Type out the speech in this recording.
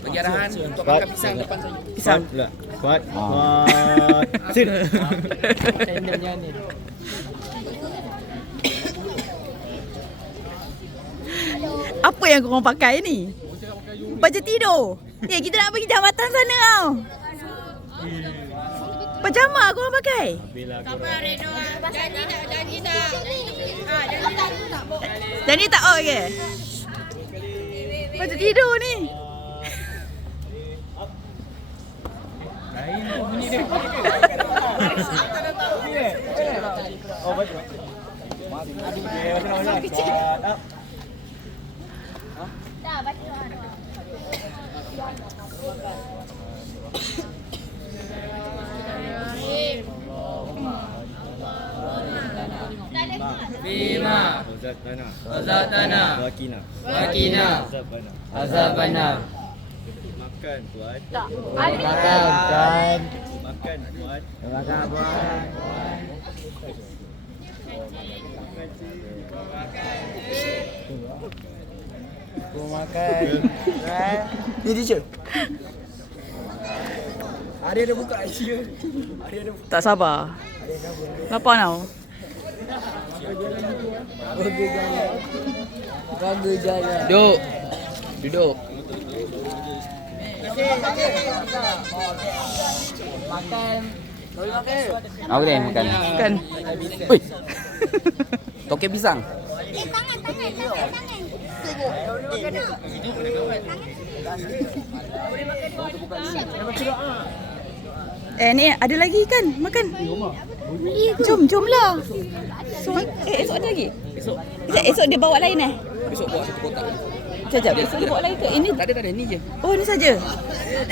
Bagi arahan untuk makan pisang depan saya. Pisang. Kuat. Kuat. Sit. Tendernya ni. Apa yang korang pakai ni? Baju tidur. Ya, kita nak pergi jambatan sana tau. Pajama korang pakai? Janji tak? Oh, okay. Baju tidur ni. Oh, betul. Bima. Razatana. Razatana. Wakina. Wakina. Azabana. Azabana. Makan kuat. Makan. Makan kuat. Makan. Aku makan. Ni teacher. Hari ada buka ICU. Hari ada buka. Tak sabar. Lapar tau. Bagus jalan. Duduk. Duduk. Makan. Boleh makan. Boleh makan. Kan? Ui. Toke pisang. Ni ada lagi kan? Makan. Jom lah. Esok ada lagi? Esok dia bawa lain Besok buat satu kotak. Sekejap. Esok dia bawa lain ke? Ini Tak ada ni je. Oh, ni saja.